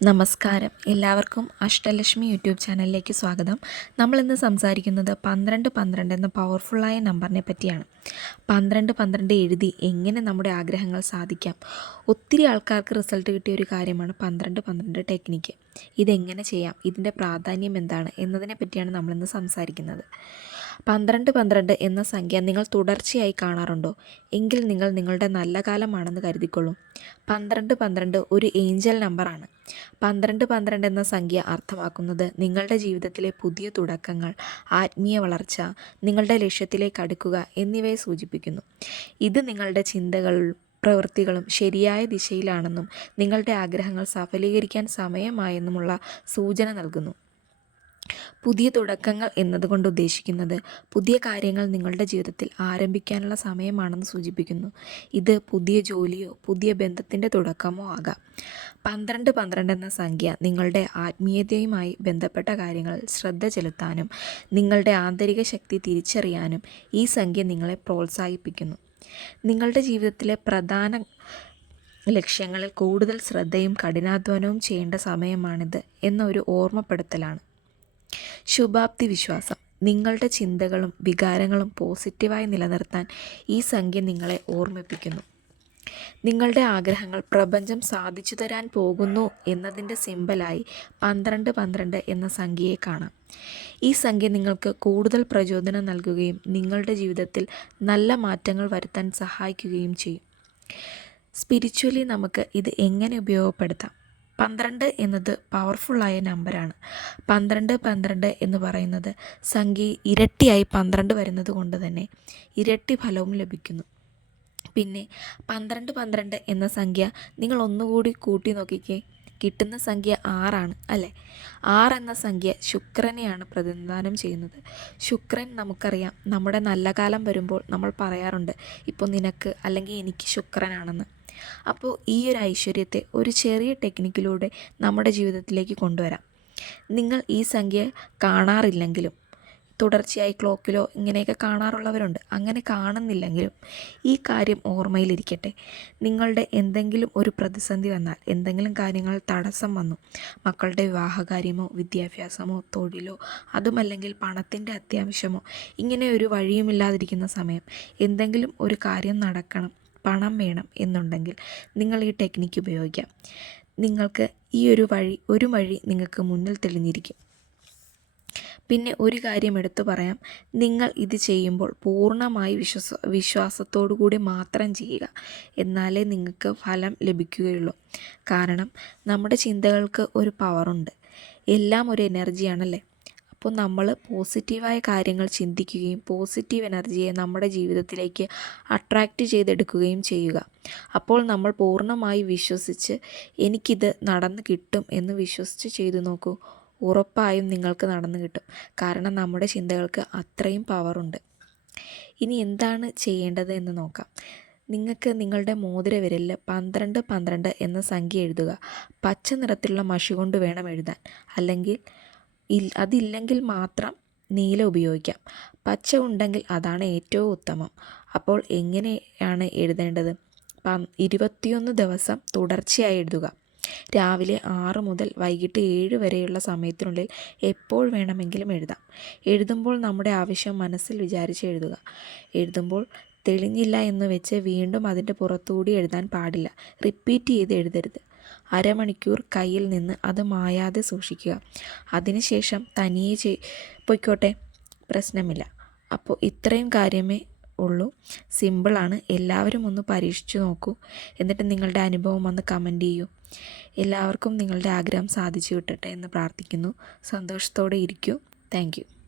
നമസ്കാരം. എല്ലാവർക്കും അഷ്ടലക്ഷ്മി യൂട്യൂബ് ചാനലിലേക്ക് സ്വാഗതം. നമ്മളിന്ന് സംസാരിക്കുന്നത് പന്ത്രണ്ട് പന്ത്രണ്ട് എന്ന പവർഫുള്ളായ നമ്പറിനെ പറ്റിയാണ്. പന്ത്രണ്ട് പന്ത്രണ്ട് എഴുതി എങ്ങനെ നമ്മുടെ ആഗ്രഹങ്ങൾ സാധിക്കാം? ഒത്തിരി ആൾക്കാർക്ക് റിസൾട്ട് കിട്ടിയ ഒരു കാര്യമാണ് പന്ത്രണ്ട് പന്ത്രണ്ട് ടെക്നിക്ക് ഇതെങ്ങനെ ചെയ്യാം? ഇതിന്റെ പ്രാധാന്യം എന്താണ്? എന്നതിനെ പറ്റിയാണ് നമ്മളിന്ന് സംസാരിക്കുന്നത്. പന്ത്രണ്ട് പന്ത്രണ്ട് എന്ന സംഖ്യ നിങ്ങൾ തുടർച്ചയായി കാണാറുണ്ടോ? എങ്കിൽ നിങ്ങൾ നിങ്ങളുടെ നല്ല കാലമാണെന്ന് കരുതിക്കൊള്ളും. പന്ത്രണ്ട് പന്ത്രണ്ട് ഒരു ഏഞ്ചൽ നമ്പറാണ്. പന്ത്രണ്ട് പന്ത്രണ്ട് എന്ന സംഖ്യ അർത്ഥമാക്കുന്നത് നിങ്ങളുടെ ജീവിതത്തിലെ പുതിയ തുടക്കങ്ങൾ ആത്മീയ വളർച്ച നിങ്ങളുടെ ലക്ഷ്യത്തിലേക്ക് അടുക്കുക എന്നിവയെ സൂചിപ്പിക്കുന്നു. ഇത് നിങ്ങളുടെ ചിന്തകളും പ്രവൃത്തികളും ശരിയായ ദിശയിലാണെന്നും നിങ്ങളുടെ ആഗ്രഹങ്ങൾ സഫലീകരിക്കാൻ സമയമായെന്നുമുള്ള സൂചന നൽകുന്നു. പുതിയ തുടക്കങ്ങൾ എന്നതുകൊണ്ട് ഉദ്ദേശിക്കുന്നത് പുതിയ കാര്യങ്ങൾ നിങ്ങളുടെ ജീവിതത്തിൽ ആരംഭിക്കാനുള്ള സമയമാണെന്ന് സൂചിപ്പിക്കുന്നു. ഇത് പുതിയ ജോലിയോ പുതിയ ബന്ധത്തിന്റെ തുടക്കമോ ആകാം. പന്ത്രണ്ട് പന്ത്രണ്ട് എന്ന സംഖ്യ നിങ്ങളുടെ ആത്മീയതയുമായി ബന്ധപ്പെട്ട കാര്യങ്ങൾ ശ്രദ്ധ ചെലുത്താനും നിങ്ങളുടെ ആന്തരിക ശക്തി തിരിച്ചറിയാനും ഈ സംഖ്യ നിങ്ങളെ പ്രോത്സാഹിപ്പിക്കുന്നു. നിങ്ങളുടെ ജീവിതത്തിലെ പ്രധാന ലക്ഷ്യങ്ങളിൽ കൂടുതൽ ശ്രദ്ധയും കഠിനാധ്വാനവും ചെയ്യേണ്ട സമയമാണിത് എന്നൊരു ഓർമ്മപ്പെടുത്തലാണ്. ശുഭാപ്തി വിശ്വാസം. നിങ്ങളുടെ ചിന്തകളും വികാരങ്ങളും പോസിറ്റീവായി നിലനിർത്താൻ ഈ സംഖ്യ നിങ്ങളെ ഓർമ്മിപ്പിക്കുന്നു. നിങ്ങളുടെ ആഗ്രഹങ്ങൾ പ്രപഞ്ചം സാധിച്ചു തരാൻ പോകുന്നു എന്നതിന്റെ സിമ്പലായി പന്ത്രണ്ട് പന്ത്രണ്ട് എന്ന സംഖ്യയെ കാണാം. ഈ സംഖ്യ നിങ്ങൾക്ക് കൂടുതൽ പ്രചോദനം നൽകുകയും നിങ്ങളുടെ ജീവിതത്തിൽ നല്ല മാറ്റങ്ങൾ വരുത്താൻ സഹായിക്കുകയും ചെയ്യും. സ്പിരിച്വലി നമുക്ക് ഇത് എങ്ങനെ ഉപയോഗപ്പെടുത്താം? പന്ത്രണ്ട് എന്നത് പവർഫുള്ളായ നമ്പറാണ് പന്ത്രണ്ട് പന്ത്രണ്ട് എന്ന് പറയുന്നത് സംഖ്യ ഇരട്ടിയായി പന്ത്രണ്ട് വരുന്നത് കൊണ്ട് തന്നെ ഇരട്ടി ഫലവും ലഭിക്കുന്നു. പിന്നെ പന്ത്രണ്ട് പന്ത്രണ്ട് എന്ന സംഖ്യ നിങ്ങൾ ഒന്നുകൂടി കൂട്ടി നോക്കിക്കേ. കിട്ടുന്ന സംഖ്യ ആറാണ് അല്ലേ? ആറ് എന്ന സംഖ്യ ശുക്രനെയാണ് പ്രതിനിധാനം ചെയ്യുന്നത്. ശുക്രൻ നമുക്കറിയാം നമ്മുടെ നല്ല കാലം വരുമ്പോൾ നമ്മൾ പറയാറുണ്ട് ഇപ്പോൾ നിനക്ക് അല്ലെങ്കിൽ എനിക്ക് ശുക്രനാണെന്ന്. അപ്പോൾ ഈ ഒരു ഐശ്വര്യത്തെ ഒരു ചെറിയ ടെക്നിക്കിലൂടെ നമ്മുടെ ജീവിതത്തിലേക്ക് കൊണ്ടുവരാം. നിങ്ങൾ ഈ സംഖ്യ കാണാറില്ലെങ്കിലും തുടർച്ചയായി ക്ലോക്കിലോ ഇങ്ങനെയൊക്കെ കാണാറുള്ളവരുണ്ട് അങ്ങനെ കാണുന്നില്ലെങ്കിലും ഈ കാര്യം ഓർമ്മയിലിരിക്കട്ടെ. നിങ്ങളുടെ എന്തെങ്കിലും ഒരു പ്രതിസന്ധി വന്നാൽ എന്തെങ്കിലും കാര്യങ്ങൾ തടസ്സം വന്നു മക്കളുടെ വിവാഹകാര്യമോ വിദ്യാഭ്യാസമോ തൊഴിലോ അതുമല്ലെങ്കിൽ പണത്തിന്റെ അത്യാവശ്യമോ ഇങ്ങനെ ഒരു വഴിയുമില്ലാതിരിക്കുന്ന സമയം എന്തെങ്കിലും ഒരു കാര്യം നടക്കണം പണം വേണം എന്നുണ്ടെങ്കിൽ നിങ്ങൾ ഈ ടെക്നിക്ക് ഉപയോഗിക്കാം. നിങ്ങൾക്ക് ഈ ഒരു വഴി ഒരു വഴി നിങ്ങൾക്ക് മുന്നിൽ തെളിഞ്ഞിരിക്കും. പിന്നെ ഒരു കാര്യം എടുത്തു പറയാം. നിങ്ങൾ ഇത് ചെയ്യുമ്പോൾ പൂർണമായി വിശ്വാസ വിശ്വാസത്തോടു കൂടി മാത്രം ചെയ്യുക എന്നാലേ നിങ്ങൾക്ക് ഫലം ലഭിക്കുകയുള്ളൂ. കാരണം നമ്മുടെ ചിന്തകൾക്ക് ഒരു പവറുണ്ട് എല്ലാം ഒരു എനർജിയാണല്ലേ അപ്പോൾ നമ്മൾ പോസിറ്റീവായ കാര്യങ്ങൾ ചിന്തിക്കുകയും പോസിറ്റീവ് എനർജിയെ നമ്മുടെ ജീവിതത്തിലേക്ക് അട്രാക്റ്റ് ചെയ്തെടുക്കുകയും ചെയ്യുക. അപ്പോൾ നമ്മൾ പൂർണമായി വിശ്വസിച്ച് എനിക്കിത് നടന്നു കിട്ടും എന്ന് വിശ്വസിച്ച് ചെയ്തു നോക്കൂ. ഉറപ്പായും നിങ്ങൾക്ക് നടന്നു കിട്ടും. കാരണം നമ്മുടെ ചിന്തകൾക്ക് അത്രയും പവറുണ്ട് ഇനി എന്താണ് ചെയ്യേണ്ടത് എന്ന് നോക്കാം. നിങ്ങൾക്ക് നിങ്ങളുടെ മോതിര വിരലിൽ പന്ത്രണ്ട് പന്ത്രണ്ട് എന്ന സംഖ്യ എഴുതുക. പച്ച നിറത്തിലുള്ള മഷി കൊണ്ട് വേണം എഴുതാൻ. അല്ലെങ്കിൽ അതില്ലെങ്കിൽ മാത്രം നീല ഉപയോഗിക്കാം. പച്ച ഉണ്ടെങ്കിൽ അതാണ് ഏറ്റവും ഉത്തമം. അപ്പോൾ എങ്ങനെയാണ് എഴുതേണ്ടത്? ഇരുപത്തിയൊന്ന് ദിവസം തുടർച്ചയായി എഴുതുക. രാവിലെ ആറ് മുതൽ വൈകിട്ട് ഏഴ് വരെയുള്ള സമയത്തിനുള്ളിൽ എപ്പോൾ വേണമെങ്കിലും എഴുതാം. എഴുതുമ്പോൾ നമ്മുടെ ആവശ്യം മനസ്സിൽ വിചാരിച്ച് എഴുതുക. എഴുതുമ്പോൾ തെളിഞ്ഞില്ല എന്ന് വെച്ച് വീണ്ടും അതിന്റെ പുറത്തുകൂടി എഴുതാൻ പാടില്ല. റിപ്പീറ്റ് ചെയ്ത് എഴുതരുത്. അരമണിക്കൂർ കയ്യിൽ നിന്ന് അത് മായാതെ സൂക്ഷിക്കുക. അതിനുശേഷം തനിയെ ചെയ് പൊയ്ക്കോട്ടെ. പ്രശ്നമില്ല. അപ്പോൾ ഇത്രയും കാര്യമേ ഉള്ളൂ. സിമ്പിളാണ് എല്ലാവരും ഒന്ന് പരീക്ഷിച്ചു നോക്കൂ. എന്നിട്ട് നിങ്ങളുടെ അനുഭവം ഒന്ന് കമന്റ് ചെയ്യൂ. എല്ലാവർക്കും നിങ്ങളുടെ ആഗ്രഹം സാധിച്ചു കിട്ടട്ടെ എന്ന് പ്രാർത്ഥിക്കുന്നു. സന്തോഷത്തോടെ ഇരിക്കൂ. താങ്ക്